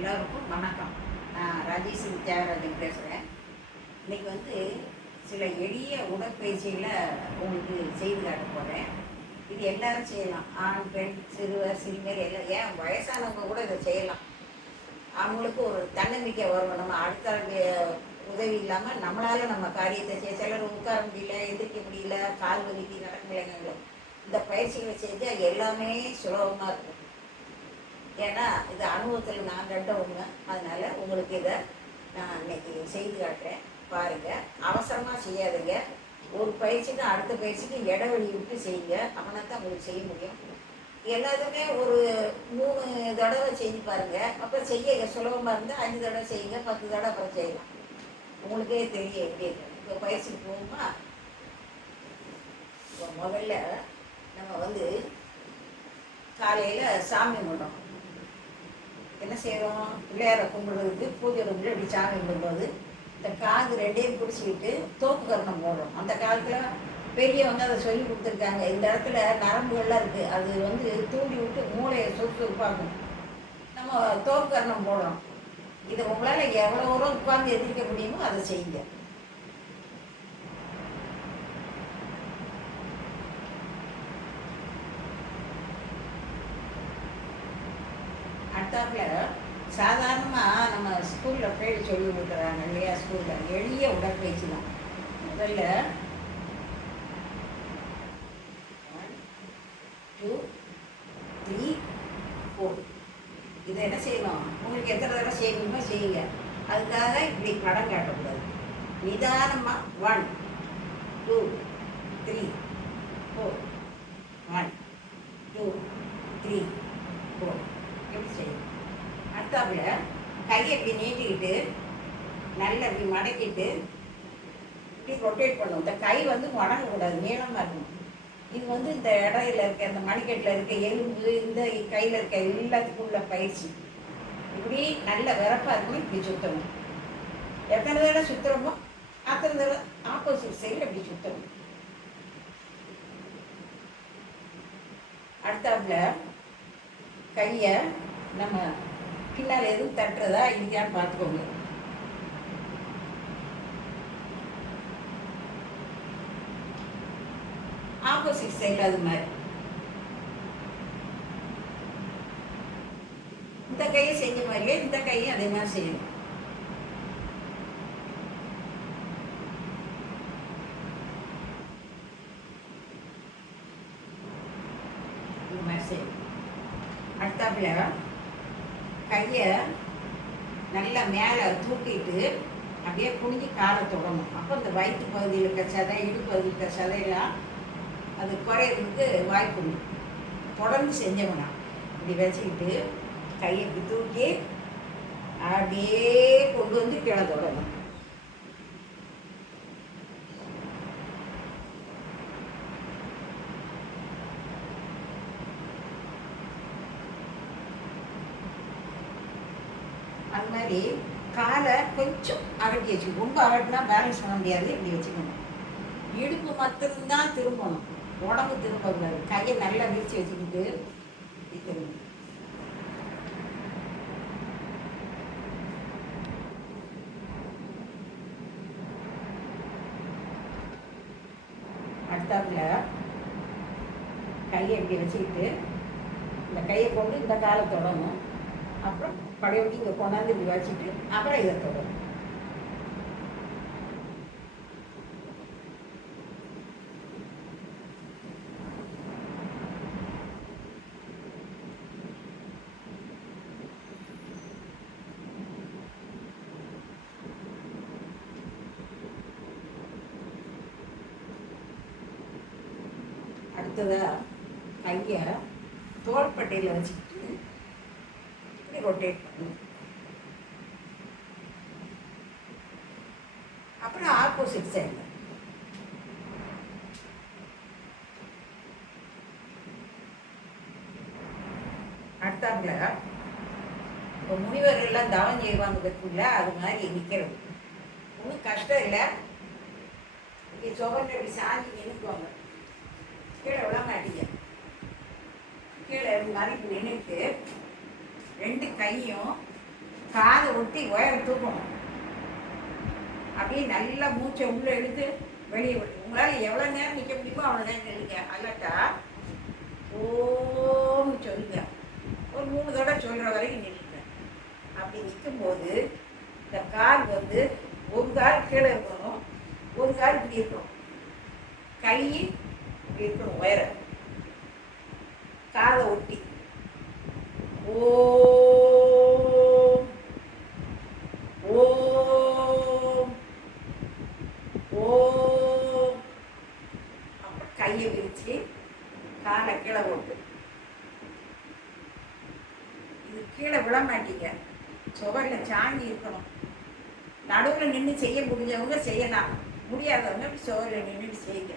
எல்லோருக்கும் வணக்கம். நான் ராஜேஸ்வரி தியாகராஜன் பேசுகிறேன் இன்றைக்கி வந்து சில எளிய உடற்பயிற்சிகளை உங்களுக்கு செய்து காட்ட போகிறேன் இது எல்லோரும் செய்யலாம். ஆண் பெண் சிறுவர் சிறுமியர் எல்லாம் ஏன் வயசானவங்க கூட இதை செய்யலாம். அவங்களுக்கு ஒரு தன்னம்பிக்கை வரும். நம்ம அடுத்த உதவி இல்லாமல் நம்மளால் நம்ம காரியத்தை செய்ய சிலர் உட்கார முடியல எந்திரிக்க முடியல கால் வலிக்கு நடக்க முடியல இந்த பயிற்சிகளை செஞ்சால் எல்லாமே சுலபமாக இருக்கும். ஏன்னா இது அனுபவத்தில் நான் கண்ட உண்மை. அதனால உங்களுக்கு இதை நான் இன்னைக்கு செய்து காட்டுறேன். பாருங்க. அவசரமாக செய்யாதுங்க. ஒரு பயிற்சிக்கு அடுத்த பயிற்சிக்கு இடைவெளி விட்டு செய்யுங்க. அப்படின்னா தான் உங்களுக்கு செய்ய முடியும். எல்லாத்துமே ஒரு மூணு தடவை செஞ்சு பாருங்க. அப்புறம் செய்ய சுலபமாக இருந்தால் அஞ்சு தடவை செய்யுங்க. பத்து தடவை அப்புறம் செய்யலாம். உங்களுக்கே தெரியும் எப்படி இப்போ பயிற்சிக்கு போகுமா? இப்போ முதல்ல நம்ம வந்து காலையில் சாமி கும்பிடுறோம் என்ன செய்கிறோம் பிள்ளையாரை கும்பிடுறதுக்கு பூஜை கும்பிட்டு இப்படி சாமி கும்பிடும்போது இந்த காது ரெண்டையும் பிடிச்சிக்கிட்டு தோப்பு கரணம் போடுறோம். அந்த காலத்தில் பெரியவங்க அதை சொல்லி கொடுத்துருக்காங்க. இந்த இடத்துல நரம்புகள்லாம் இருக்குது அது வந்து தூண்டி விட்டு மூளையை சுறுசுறுப்பாகும் நம்ம தோப்பு கரணம் போடுறோம். இதை உங்களால் எவ்வளோ தூரம் உட்காந்து எதிர்க்க முடியுமோ அதை செய்யுங்க அடுத்தாப்புல சாதாரணமாக நம்ம ஸ்கூலில் போய் சொல்லி கொடுக்குறாங்க இல்லையா? ஸ்கூலில். எளிய உடற்பயிற்சி தான். முதல்ல ஒன் டூ த்ரீ ஃபோர் இதை என்ன செய்யணும்? உங்களுக்கு எத்தனை தடவை செய்யணுமோ செய்யுங்க. அதுக்காக இப்படி படம் காட்டக்கூடாது. நிதானமாக one two three four one two three four எப்படி செய்யணும் அடுத்தாப்புல கையை இப்படி நீட்டிக்கிட்டு நல்லா இப்படி மடக்கிட்டு இப்படி ரொட்டேட் பண்ணும். இந்த கை வந்து மடங்கக்கூடாது நீளமாக இருக்கும் இது வந்து இந்த இடையில இருக்க இந்த மணிக்கட்டில் இருக்க எலும்பு இந்த கையில் இருக்க எல்லாத்துக்கும் உள்ள பயிற்சி. இப்படி நல்ல விறப்பாக இருக்கணும் இப்படி சுற்றணும் எத்தனை தடவை சுற்றுறோமோ அத்தனை தடவை ஆப்போசிட் சைடில் இப்படி சுற்றணும் அடுத்தாப்புல கையை நம்ம பின்னால் எதுவும் தட்டுறதா இல்லையான்னு பார்த்துக்கோங்க. ஆப்போசிட் சைடில் அது மாதிரி. இந்த கையை செஞ்ச மாதிரியே இந்த கையும் அதே மாதிரி செய்யணும் இது மாதிரி செய்யணும் அடுத்தாப்புல கையை நல்லா மேலே தூக்கிட்டு அப்படியே காரை தொடணும். அப்போ இந்த வயிற்று பகுதியில் இருக்க சதை இடுப்பு பகுதியில் இருக்க சதையெல்லாம் அது குறையிறதுக்கு வாய்ப்பு உண்டு. தொடர்ந்து செஞ்சோம்னா இப்படி வச்சுக்கிட்டு கையை தூக்கி அப்படியே கொண்டு வந்து கீழே தொடணும். அது மாதிரி காலை கொஞ்சம் அகட்டி வச்சுக்கணும். ரொம்ப அகட்டினா பேலன்ஸ் பண்ண முடியாது. இப்படி வச்சுக்கணும். இடுப்பு மட்டும்தான் திரும்பணும். உடம்பு திரும்பக்கூடாது. கையை நல்லா விரிச்சு வச்சுக்கிட்டு திரும்பணும் அடுத்தாப்புல கையை இப்படி வச்சுக்கிட்டு இந்த கையை கொண்டு இந்த காலை தொடணும். அப்புறம் இங்கே கொண்டாந்து இப்படி வச்சுட்டு அப்புறம் இதை தொடரும். அடுத்ததாக கையை தோள்பட்டையில் வச்சுக்கிட்டு இப்படி ரொட்டேட் பண்ணணும் அப்புறம் ஆப்போசிட் சைடில் அடுத்தாப்புல முனிவர்கள்லாம் தவம் செய்வாங்க பார்த்தீங்களா அது மாதிரி நிற்கிறது ஒன்றும் கஷ்டம் இல்லை. இப்படி சுவரில் இப்படி சாஞ்சி நின்றுக்குவாங்க கீழே விட மாட்டீங்க. கீழே மாதிரி நின்றுட்டு ரெண்டு கையும் காதை ஒட்டி உயர தூக்கணும். அப்படியே நல்லா மூச்சை உள்ளே எடுத்து வெளியே விட்டு உங்களால் எவ்வளோ நேரம் நிற்க முடியுமோ அவ்வளோ நேரம் நில்லுங்க அல்லாட்டா ஓன்னு சொல்லுங்க. ஒரு மூணு தடவை சொல்கிற வரைக்கும் நில்லுங்க அப்படி நிற்கும்போது இந்த கால் வந்து ஒரு கால் கீழே இருக்கணும் ஒரு கால் இப்படி இருக்கணும். கை இப்படி இருக்கணும் உயர காதை ஒட்டி. ஓ ஓம் ஓம் அப்புறம் கையை விரிச்சு காலை கீழே போட்டு இது கீழே விட மாட்டீங்க சுவரில் சாஞ்சி இருக்கணும் நடுவில் நின்று செய்ய முடிஞ்சவங்க செய்யலாம். முடியாதவங்க இப்படி சுவரில் நின்றுட்டு செய்யுங்க.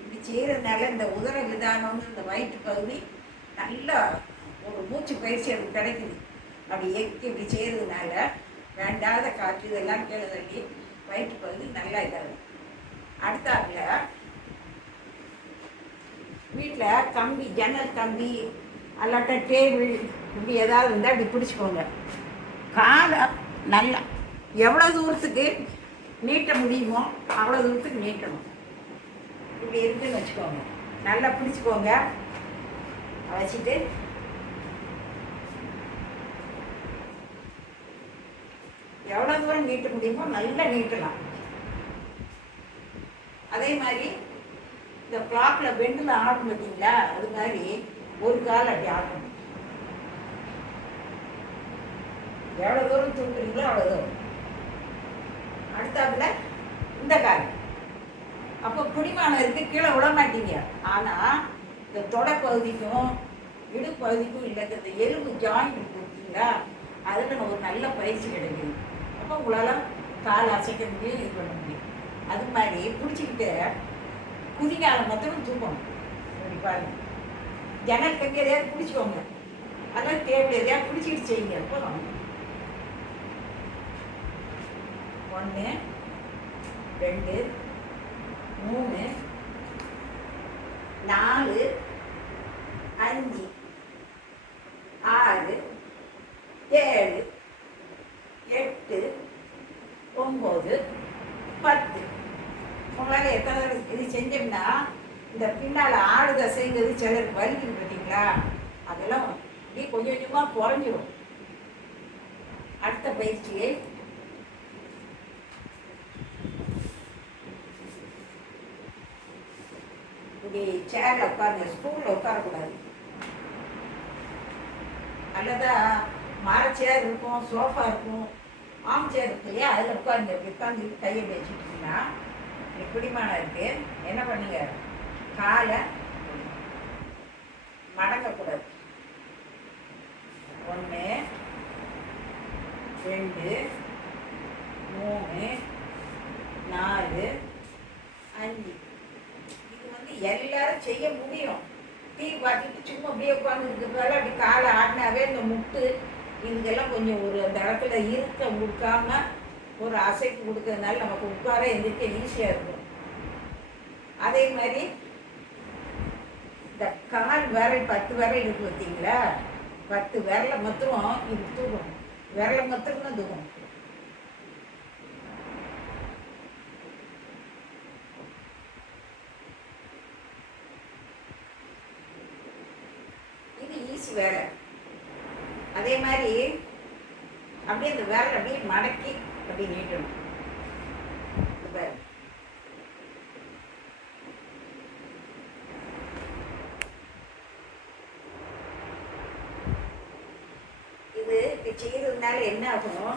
இப்படி செய்கிறதுனால இந்த உதர விதானம்னு இந்த வயிற்று பகுதி நல்லா ஒரு மூச்சு பயிற்சி அது கிடைக்குது. அப்படி எக்கி இப்படி செய்கிறதுனால வேண்டாத காற்று இதெல்லாம் கீழே தள்ளி வயிற்று பகுதி நல்லா இதாகும் அடுத்தாப்புல வீட்டில் கம்பி ஜன்னல் கம்பி அல்லாட்ட டேபிள் இப்படி ஏதாவது இருந்தால் இப்படி பிடிச்சிக்கோங்க. காலை நல்லா எவ்வளோ தூரத்துக்கு நீட்ட முடியுமோ அவ்வளோ தூரத்துக்கு நீட்டணும். இப்படி இருக்குன்னு வச்சுக்கோங்க. நல்லா பிடிச்சிக்கோங்க. வச்சுட்டு எவ்வளோ தூரம் நீட்ட முடியுமோ நல்லா நீட்டலாம். அதே மாதிரி இந்த கிளாக்கில் பெண்டில் ஆடும் பார்த்தீங்களா? அது மாதிரி ஒரு கால் அப்படி ஆடணும். எவ்வளோ தூரம் தூக்குறீங்களோ அவ்வளோ தூரம். அடுத்தாப்புல இந்த கால் அப்போ பிடிமானம் கீழே விட மாட்டீங்க. ஆனால் இந்த தொடப்பகுதிக்கும் இடுப்பகுதிக்கும் இல்லை இந்த எலும்பு ஜாயிண்ட் இருக்கு பார்த்தீங்களா அதில் ஒரு நல்ல பயிற்சி கிடைக்குது. அப்போ உங்களால் கால் அசைக்க முடியும் இது பண்ண முடியும். அது மாதிரி பிடிச்சிக்கிட்டு குதிகாலம் மாத்திரம் தூக்கணும். அப்படி பாருங்க. ஜன்னல் கங்கி எதையாவது பிடிச்சிக்கோங்க. அதெல்லாம் டேபிள் எதையாவது பிடிச்சிக்கிட்டு செய்யுங்க. அப்போ ஒன்று ரெண்டு மூணு நாலு அஞ்சு ஆறு ஏழு எட்டு ஒம்பது பத்து. உங்களால் எத்தனை தடவை இது செஞ்சோம்னா இந்த பின்னால் ஆடு தசைங்கிறது சிலருக்கு வலிக்குது பார்த்தீங்களா? அதெல்லாம் இப்படி கொஞ்சம் கொஞ்சமாக குறைஞ்சிரும். அடுத்த பயிற்சியை இப்படி சேரில் உட்காருங்க ஸ்டூலில் உட்காரக்கூடாது. அல்லதா மரச்சேர் இருக்கும் சோஃபா இருக்கும் ஆம் சேர் இருக்கு இல்லையா அதில் உட்காருங்க. இப்படி உட்காந்துட்டு கையை வச்சுக்கிட்டிங்கன்னா இப்படி பிடிமானம் இருக்கு. என்ன பண்ணுங்க? காலை மடங்கக்கூடாது. ஒன்று ரெண்டு மூணு நாலு அஞ்சு இது வந்து எல்லாரும் செய்ய முடியும் டிவி பார்த்துட்டு சும்மா அப்படியே உட்காந்து இருக்கிறதால அப்படி காலை ஆடினாவே இந்த முட்டு இதுக்கெல்லாம் கொஞ்சம் ஒரு அந்த இடத்துல இருக்க கொடுக்காம ஒரு அசைப்பு கொடுக்கறதுனால நமக்கு உட்கார எந்திரிக்க ஈஸியாக இருக்கும். அதே மாதிரி இந்த கால் விரல் பத்து விரல் இருக்கு பார்த்தீங்களா? பத்து விரலை மாத்திரம் இது தூக்கும் விரலை மாத்திரம் தான் தூக்கணும். இது ஈஸி வேலை. அதே மாதிரி அப்படியே இந்த விரல் அப்படியே மடக்கி அப்படியே நீட்டணும். இது இது இப்படி செய்யறதுனால என்ன ஆகும்?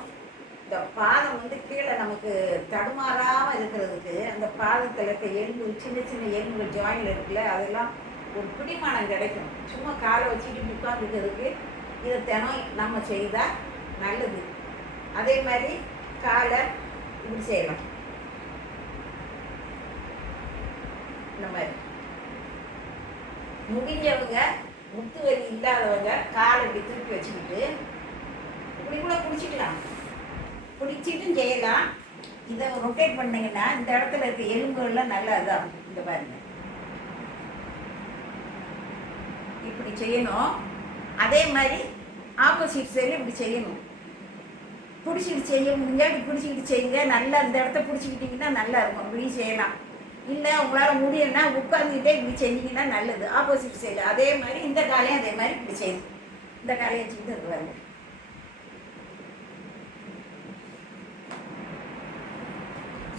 இந்த பாதம் வந்து கீழே நமக்கு தடுமாறாம இருக்கிறதுக்கு அந்த பாதத்தில் இருக்க எலும்பு சின்ன சின்ன எலும்பு ஜாயின் இருக்குல்ல அதெல்லாம் ஒரு பிடிமானம் கிடைக்கும். சும்மா காலை வச்சுட்டு உட்காந்துக்கிறதுக்கு இதை தினம் நம்ம செய்தால் நல்லது. அதே மாதிரி காலை இப்படி செய்யலாம் இந்த மாதிரி. முடிஞ்சவங்க முத்து வலி இல்லாதவங்க காலை இப்படி திருப்பி வச்சுக்கிட்டு இப்படி கூட பிடிச்சிக்கலாம் பிடிச்சிட்டும் செய்யலாம். இதை ரொட்டேட் பண்ணிங்கன்னா இந்த இடத்துல இருக்க எலும்புகள்லாம் நல்லா இதாகும். இந்த பாருங்க. இப்படி செய்யணும். அதே மாதிரி ஆப்போசிட் சைடில் இப்படி செய்யணும். பிடிச்சிக்கிட்டு செய்ய இப்படி பிடிச்சிக்கிட்டு செய்யுங்க. நல்லா இந்த இடத்த பிடிச்சிக்கிட்டிங்கன்னா நல்லா இருக்கும். இப்படி செய்யலாம். இல்லை உங்களால் முடியும்னா உட்காந்துக்கிட்டே இப்படி செஞ்சீங்கன்னா நல்லது. ஆப்போசிட் சைடு அதே மாதிரி இந்த காலையும் அதே மாதிரி இப்படி செய்யுது இந்த காலையை வச்சுக்கிட்டு இருக்கிறாங்க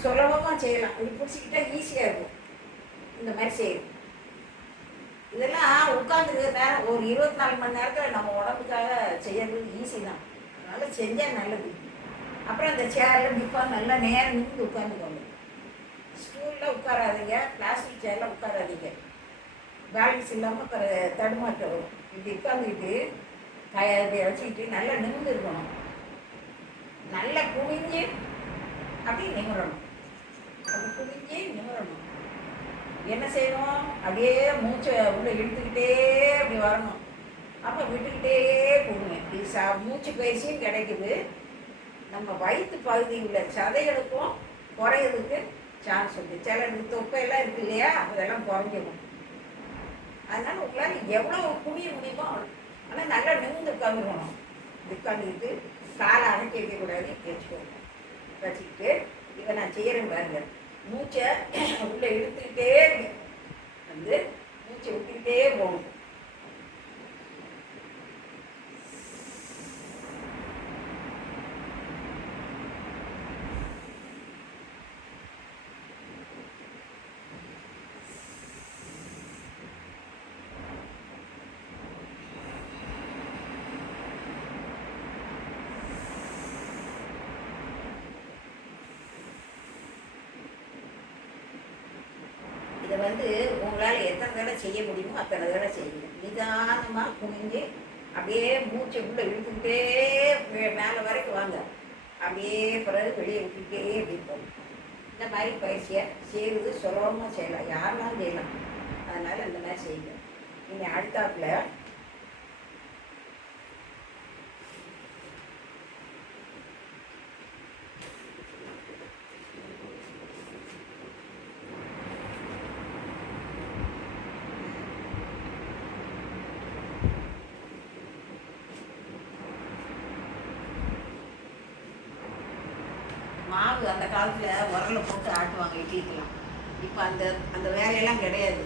சுலபமாக செய்யலாம். இப்படி பிடிச்சிக்கிட்டா ஈஸியாக இருக்கும். இந்த மாதிரி செய்யணும். இதெல்லாம் உட்காந்துக்கிற நேரம் ஒரு இருபத்தி நாலு மணி நேரத்தில் நம்ம உடம்புக்காக செய்யறது ஈஸி தான். அதனால் செஞ்சால் நல்லது. அப்புறம் அந்த சேரில் நிற்பாங்க நல்லா நேரம் நின்று உட்காந்துக்கோங்க ஸ்டூலில் உட்காராதீங்க பிளாஸ்டிக் சேரில் உட்காராதீங்க. பேலன்ஸ் இல்லாமல் தடுமாற்றம் வரும். இப்படி உட்காந்துக்கிட்டு கையை வச்சுக்கிட்டு நல்லா நிமிர்ந்து இருக்கணும். நல்லா குனிஞ்சு அப்படியே நிமிரணும். அப்படி குனிஞ்சு நிமிரணும். என்ன செய்யணும்? அப்படியே மூச்சை உள்ளே இழுத்துக்கிட்டே அப்படி வரணும். அப்போ விட்டுக்கிட்டே போடுவேன் இது மூச்சு பயிற்சியும் கிடைக்குது. நம்ம வயிற்று பகுதியில் உள்ள சதைகளுக்கும் குறையிறதுக்கு சான்ஸ் உண்டு. சில தொப்பையெல்லாம் இருக்கு இல்லையா? அதெல்லாம் குறைஞ்சிடும் அதனால் உங்களால் எவ்வளோ குனிய முடியுமோ ஆனால் நல்லா நிமிர்ந்து இது உட்காந்துக்கிட்டு காலை அடைக்க வைக்கக்கூடாது வச்சுக்கோங்க வச்சுக்கிட்டு இதை நான் செய்கிறேன் பாருங்க. மூச்சை உள்ளே இழுத்துக்கிட்டே வந்து மூச்சை விட்டுக்கிட்டே போகணும். இதை வந்து உங்களால் எத்தனை தடவை செய்ய முடியுமோ அத்தனை தடவை செய்யுங்க. நிதானமாக குனிஞ்சு அப்படியே மூச்சை உள்ளே இழுத்துக்கிட்டே மேலே வரைக்கும் வாங்க. அப்படியே பிறகு வெளியே விட்டுக்கிட்டே அப்படி போகும் இந்த மாதிரி பயிற்சியை செய்கிறது சுலபமாக செய்யலாம். யாருனாலும் செய்யலாம். அதனால் இந்த மாதிரி செய்யுங்க. நீங்கள் அடுத்தாப்பில் மாவு அந்த காலத்தில் உரலை போட்டு ஆட்டுவாங்க இட்லிக்கெல்லாம். இப்போ அந்த அந்த வேலையெல்லாம் கிடையாது.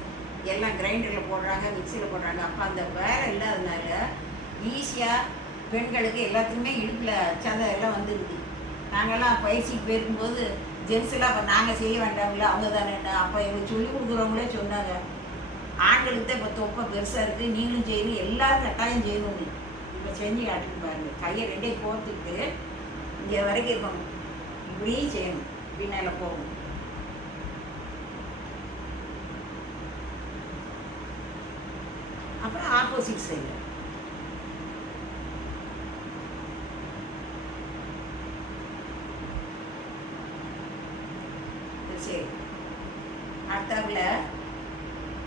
எல்லாம் கிரைண்டரில் போடுறாங்க மிக்சியில் போடுறாங்க. அப்போ அந்த வேலை இல்லாதனால ஈஸியாக பெண்களுக்கு எல்லாத்துக்குமே இடுப்பில் சதை எல்லாம் வந்துடுது. நாங்கள்லாம் பயிற்சிக்கு போயிருக்கும்போது ஜென்ஸ்லாம் அப்போ நாங்கள் செய்ய வேண்டாம்ல அவங்க தானே அப்போ எங்களுக்கு சொல்லிக் கொடுக்குறவங்களே சொன்னாங்க. ஆண்களுக்கு தான் இப்போ தொப்பை பெருசாக இருக்குது நீங்களும் செய்யணும் எல்லாரும் கட்டாயம் செய்யணும் இப்போ செஞ்சு காட்டுக்கு பாருங்கள் கையை ரெண்டையும் கோர்த்துக்கிட்டு இங்கே வரைக்கும் இருக்கணும். இப்படியும் செய்யணும் பின்னால் போகணும் அப்புறம் ஆப்போசிட் சைடு சரி அடுத்தாப்புல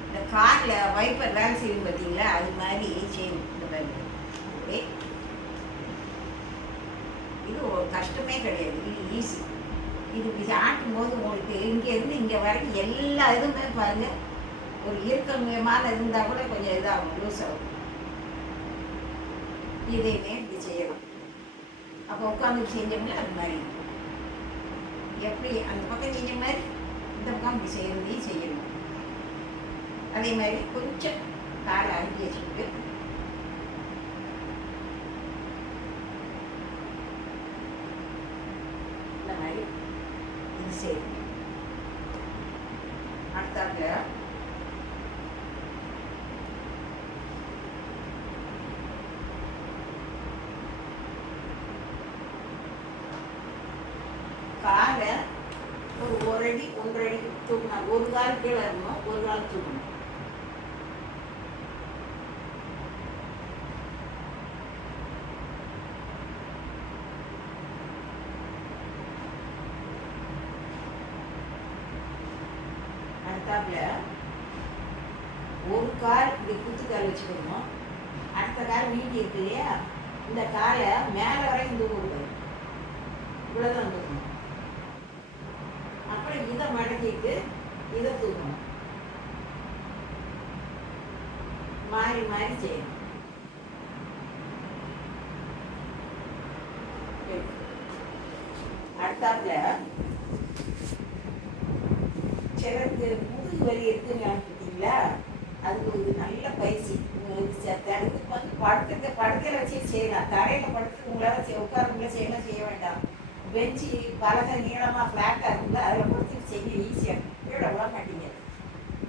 இந்த காரில் வைப்பர் வேலை செய்யும் பார்த்தீங்களா அது மாதிரி செய்யணும் இந்த மாதிரி இது கஷ்டமே கிடையாது ஈஸி. இது இப்படி ஆட்டும் போது உங்களுக்கு இங்கேருந்து இங்கே வரைக்கும் எல்லா இதுவுமே பாருங்கள் ஒரு இறுக்கமான இருந்தால் கூட கொஞ்சம் இதாகும் லூஸ் ஆகும். இதையுமே இப்படி செய்யணும் அப்போ உட்காந்து செஞ்சோம்னா அது மாதிரி. எப்படி அந்த பக்கம் செஞ்ச மாதிரி இந்த பக்கம் இப்படி செய்யறதையும் செய்யணும். அதே மாதிரி கொஞ்சம் காலை அழுத்தி வச்சுக்கிட்டு இந்த மாதிரி சரி. செய்யணும் அடுத்தாப்புல காலை ஒரு ஒரு அடி ஒன்றரை அடி தூக்கணும் ஒரு கால் கீழே இருக்கணும் ஒரு கால் தூக்கணும் அடுத்தாப்புல ஒரு கால் இப்படி குத்து கால் வச்சுக்கணும் அடுத்த கால் நீட்டி இருக்கு இல்லையா இந்த காலை மேலே வரைக்கும் தூக்க கூடாது இவ்வளோதான் தூக்கணும் அப்புறம் இதை மடக்கிட்டு இதை தூக்கணும் மாறி மாறி செய்யணும் அடுத்தாப்புல சிலருக்கு முதுகு வலி இருக்குன்னு பார்த்தீங்களா அதுக்கு ஒரு நல்ல பயிற்சி அதுக்கு வந்து படுத்துக்க படுக்கையில வச்சு செய்யலாம். தரையில படுத்து உங்களால செய்ய உட்காரவங்கள செய்யலாம் செய்ய வேண்டாம். பெஞ்சு பலகை நீளமா ஃப்ளாட்டா இருக்குல்ல அதில் கொடுத்து செய்ய ஈஸியாக கீழே விட மாட்டீங்க.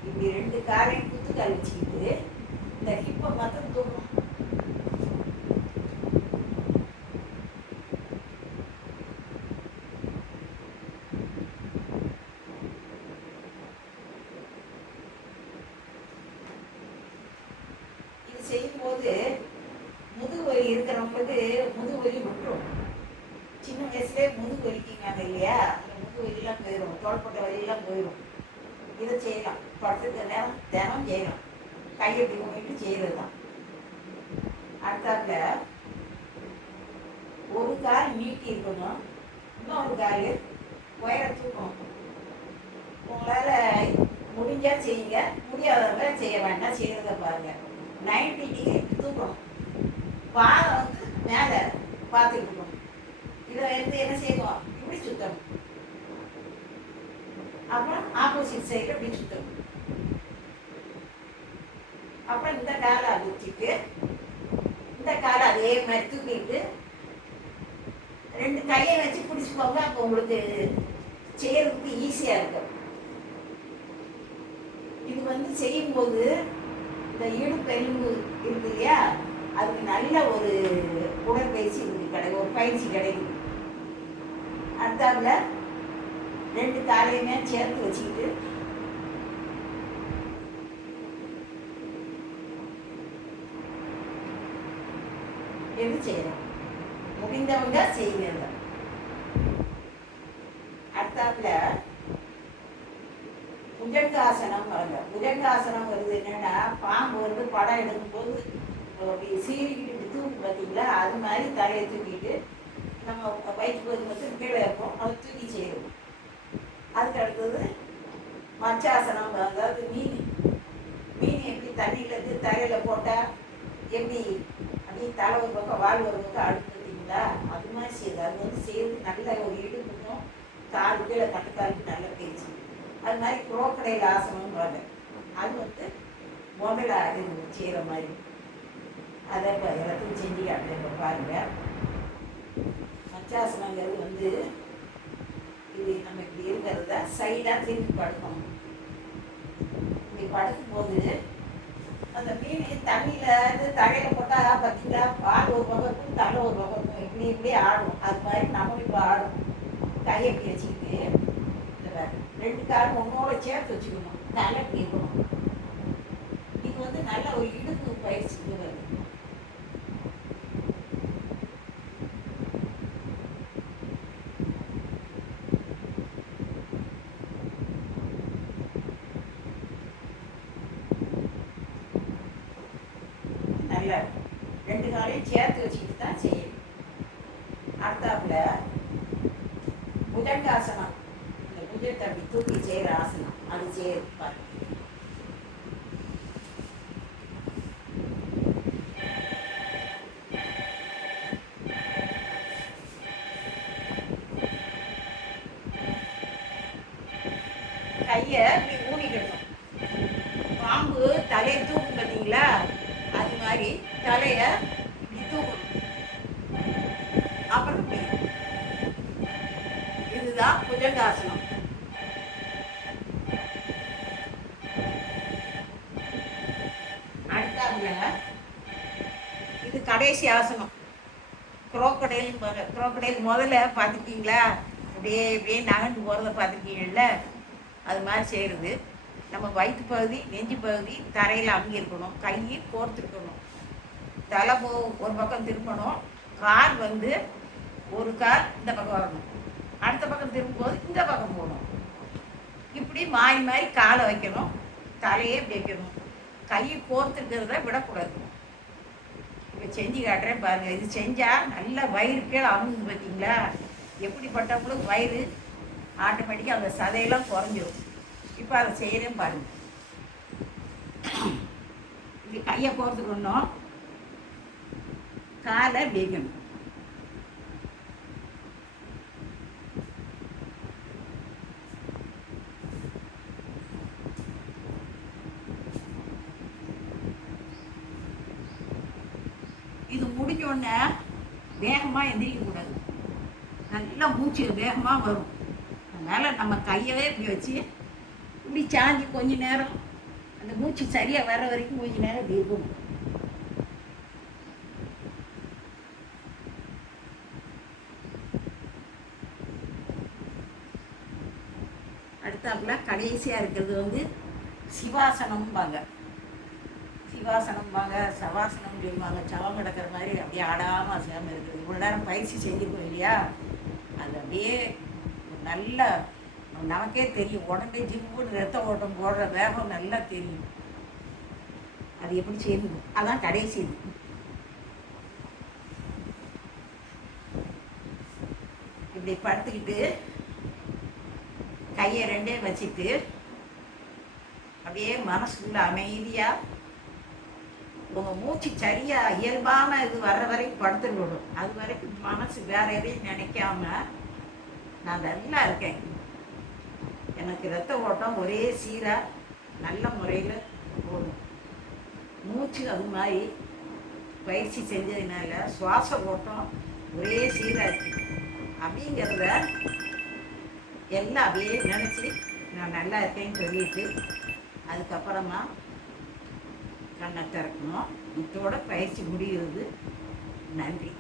இப்படி ரெண்டு காரையும் குத்துக்கால் வச்சுக்கிட்டு இந்த ஹிப்பை மட்டும் தூக்கணும் இது செய்யும்போது முதுகு வலி இருக்கிறவங்களுக்கு முதுகு வலி விட்டுரும். சின்ன வயசுலேயே முதுகு வலிக்குங்க இல்லையா? அந்த முதுகு வலியெல்லாம் போயிடும் தோள்பட்ட வலியெல்லாம் போயிடும் இதை செய்யலாம். படுத்துக்க நேரம் தினம் செய்யலாம். கையை இப்படி பண்ணிட்டு செய்கிறது தான் அடுத்தாப்புல ஒரு கால் நீட்டி இருக்கணும். இன்னொரு கால் உயர தூக்கணும். உங்களால் முடிஞ்சால் செய்யுங்க. முடியாதவங்க செய்ய வேண்டாம். செய்கிறத பாருங்க. நைன்டி டிகிரி தூக்கணும். பாதம் வந்து மேலே பார்த்துட்டு இதை வந்து என்ன செய்வோம்? இப்படி சுத்தணும். அப்புறம் ஆப்போசிட் சைடு இப்படி சுத்தணும். அப்புறம் இந்த காலை அடிச்சுட்டு இந்த காலை அதே மாதிரி தூக்கிட்டு ரெண்டு கையை வச்சு பிடிச்சிக்கோங்க. அப்போ உங்களுக்கு செய்யறதுக்கு ஈஸியாக இருக்கும். இது வந்து செய்யும்போது இந்த இடுப்பு எலும்பு இருக்கு இல்லையா? அதுக்கு நல்ல ஒரு உடற்பயிற்சி இதுக்கு கிடைக்கும் ஒரு பயிற்சி கிடைக்கும். அடுத்தாப்புல ரெண்டு காலையுமே சேர்த்து வச்சுக்கிட்டு எது செய்யணும்? முடிந்தவங்க செய்யுங்க. அடுத்தாப்புல புஜங்காசனம் வருங்க. புஜங்காசனம் வருது என்னன்னா பாம்பு வந்து படம் எடுக்கும்போது அப்படி சீறிக்கிட்டு தூக்கு பார்த்தீங்களா? அது மாதிரி தலையை தூக்கிட்டு நம்ம வயிற்று போது மட்டும் கீழே வைப்போம். அதை தூக்கி செய்யணும். அதுக்கு அடுத்தது மச்சாசனம் அதாவது மீன். மீன் எப்படி தண்ணியில் இருந்து தலையில் போட்டால் எப்படி? அப்படியே தலை ஒரு பக்கம் வாழ் ஒரு பக்கம் அடுத்து பார்த்தீங்களா? அது மாதிரி செய்யுது. அது வந்து சேர்ந்து நல்ல ஒரு இடுப்புக்கும் கால் கீழே கட்டுக்காலுக்கு நல்ல பயிற்சி அது மாதிரி குரோக்கடையில் ஆசனம் வாங்க அது வந்து முதல்ல அது செய்கிற மாதிரி. அதை இப்போ எல்லாத்தையும் செஞ்சு காட்டுறேன் இப்போ பாருங்கள் மச்சாசனங்கிறது வந்து இது நம்ம இப்படி இருக்கிறத சைடாக திரும்பி படுக்கணும் இப்படி படுக்கும்போது அந்த மீன் தண்ணியில் இருந்து தகையில் போட்டால் பார்த்தீங்களா பால் ஒரு பக்கம் இருக்கும் தலை ஒரு பக்கம் இருக்கும் இப்படி இப்படி ஆடும். அது மாதிரி நம்ம இப்போ ஆடும். கையை இப்படி வச்சுக்கிட்டு இந்த ரெண்டு காலும் ஒன்றோட சேர்த்து வச்சுக்கணும். தலை இப்படி இருக்கணும். இது வந்து நல்ல ஒரு இடுப்பு பயிற்சி வருது நல்லா இருக்கும். ரெண்டு காலையும் சேர்த்து வச்சுக்கிட்டு தான் செய்யணும் அடுத்தாப்புல ஆசனம். இந்த புஜத்தை அப்படி தூக்கி செய்கிற ஆசனம். அது செய்யறது பாருங்க கையை இப்படி ஊனிக்கிடணும் பாம்பு தலையை தூக்கும் பார்த்தீங்களா அது மாதிரி தலையை இப்படி தூக்கணும் அப்புறம் இப்படி. இதுதான் புஜங்காசனம் அடுத்தாப்புல இது கடைசி ஆசனம் குரோக்கடைல் குரோக்கடைல் முதல்ல பார்த்துருக்கீங்களா? அப்படியே இப்படியே நகர்ந்து போகிறத பார்த்துருக்கீங்கல்ல? அது மாதிரி செய்கிறது நம்ம வயிற்று பகுதி நெஞ்சு பகுதி தரையில் அங்கே இருக்கணும். கையை கோர்த்துருக்கணும். தலை போ ஒரு பக்கம் திரும்பணும் கார் வந்து ஒரு கார் இந்த பக்கம் வரணும். அடுத்த பக்கம் திரும்பும்போது இந்த பக்கம் போகணும். இப்படி மாறி மாறி காலை வைக்கணும். தலையே இப்படி வைக்கணும். கையை கோர்த்துருக்கிறத விடக்கூடாது. இப்போ செஞ்சு காட்டுறேன் பாருங்கள் இது செஞ்சால் நல்லா வயிறு கீழே அமுங்குது பார்த்தீங்களா எப்படிப்பட்டவங்களும் வயிறு? ஆட்டோமேட்டிக்காக அந்த சதையெல்லாம் குறைஞ்சிரும். இப்போ அதை செய்கிறேன் பாருங்கள் இது கையை கோர்த்துக்கணும். காலை இப்படி வைக்கணும் இது முடிஞ்ச உடனே வேகமாக எந்திரிக்கக்கூடாது நல்லா மூச்சு வேகமாக வரும். அதனால் நம்ம கையவே இப்படி வச்சு இப்படி சாஞ்சி கொஞ்ச நேரம் அந்த மூச்சு சரியாக வர வரைக்கும் கொஞ்ச நேரம் இப்படி இருக்கும் அடுத்தாப்புல கடைசியாக இருக்கிறது வந்து சிவாசனம்பாங்க. சிவாசனம்பாங்க சவாசனம் அப்படிம்பாங்க சவம் கிடக்கிற மாதிரி அப்படியே ஆடாமல் அசையாமல் இருக்குது. இவ்வளோ நேரம் பயிற்சி செஞ்சுருக்கோம் இல்லையா? அது அப்படியே நல்ல நமக்கே தெரியும். உடம்பே ஜிம்முன்னு ரத்த ஓட்டம் போடுற வேகம் நல்லா தெரியும். அது எப்படி செய்யணும்? அதான் கடைசி. இது இப்படி படுத்துக்கிட்டு கையை ரெண்டே வச்சுட்டு அப்படியே மனசுக்குள்ள அமைதியாக உங்கள் மூச்சு சரியாக இயல்பான இது வர்ற வரைக்கும் படுத்துடணும் அது வரைக்கும் மனசு வேற எதையும் நினைக்காம நான் நல்லா இருக்கேன். எனக்கு ரத்த ஓட்டம் ஒரே சீராக நல்ல முறையில் போகும் மூச்சு அது மாதிரி பயிற்சி செஞ்சதுனால சுவாச ஓட்டம் ஒரே சீராக இருக்கு. அப்படிங்கிறத எல்லாம் அப்படியே நினச்சி நான் நல்லா இருக்கேன்னு சொல்லிட்டு அதுக்கப்புறமா கண்ணை திறக்கணும். இதோட பயிற்சி முடிகிறது. நன்றி.